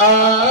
চার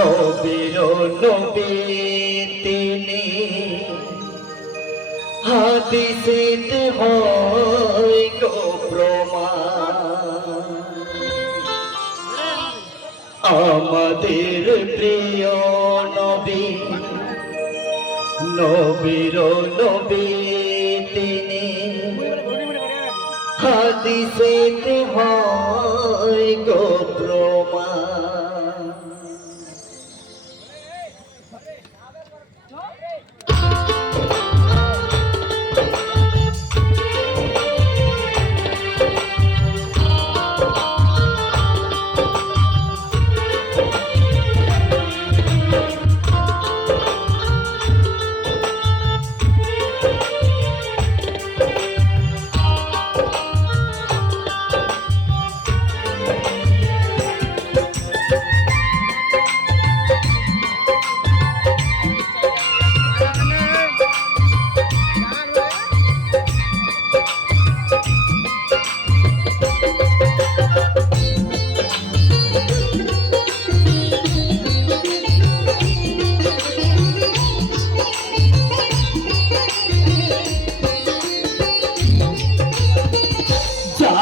নবীর নবী তিনি। হাদিসেতে হয় গো প্রমাণ। আমাদের প্রিয় নবী নবীর নবী তিনি। হাদিসেতে হয় গো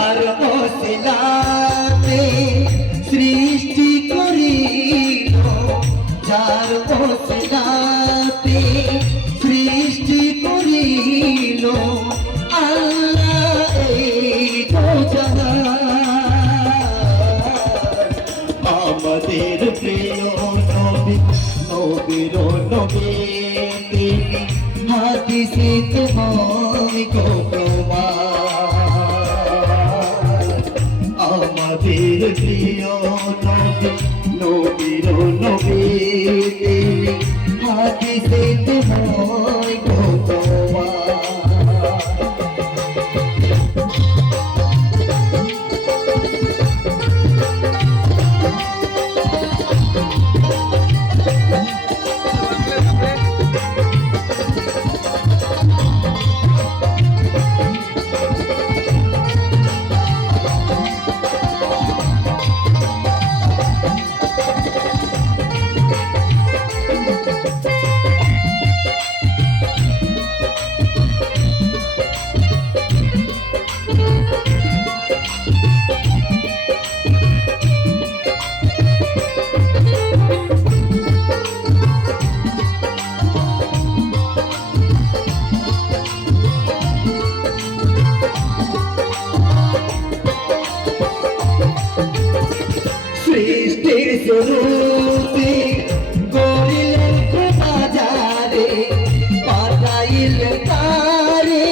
dar osila শুরুতে করিলেন বাজারে পাঠাইল তারে।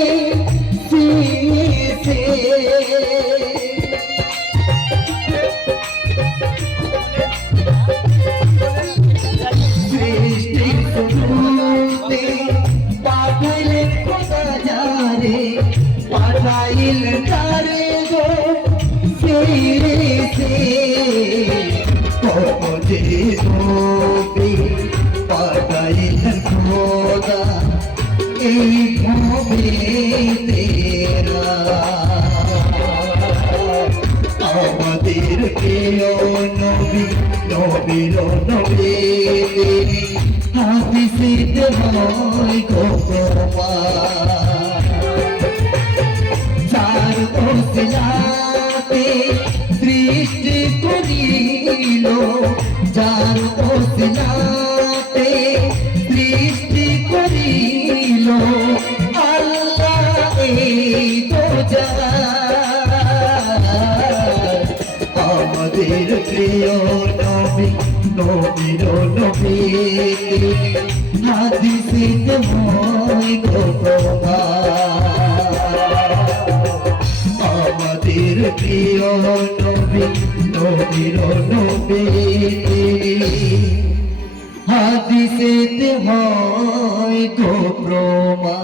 সৃষ্টির শুরুতে পাঠাইলেন বাজারে তারে গো সেই পাঠাইলেন খোদা এই ভবে তেরা আমাদের কেউ সিদ্ধ হয় গোপা চার ওসিলাতে সৃষ্টি করিল আল্লাহ এই তো আমাদের প্রিয় নবী, নবীর নবী হাদিসে গোপমা আমাদের প্রিয় নবী নবীর নবী হাদিসেতে হয় গো প্রমা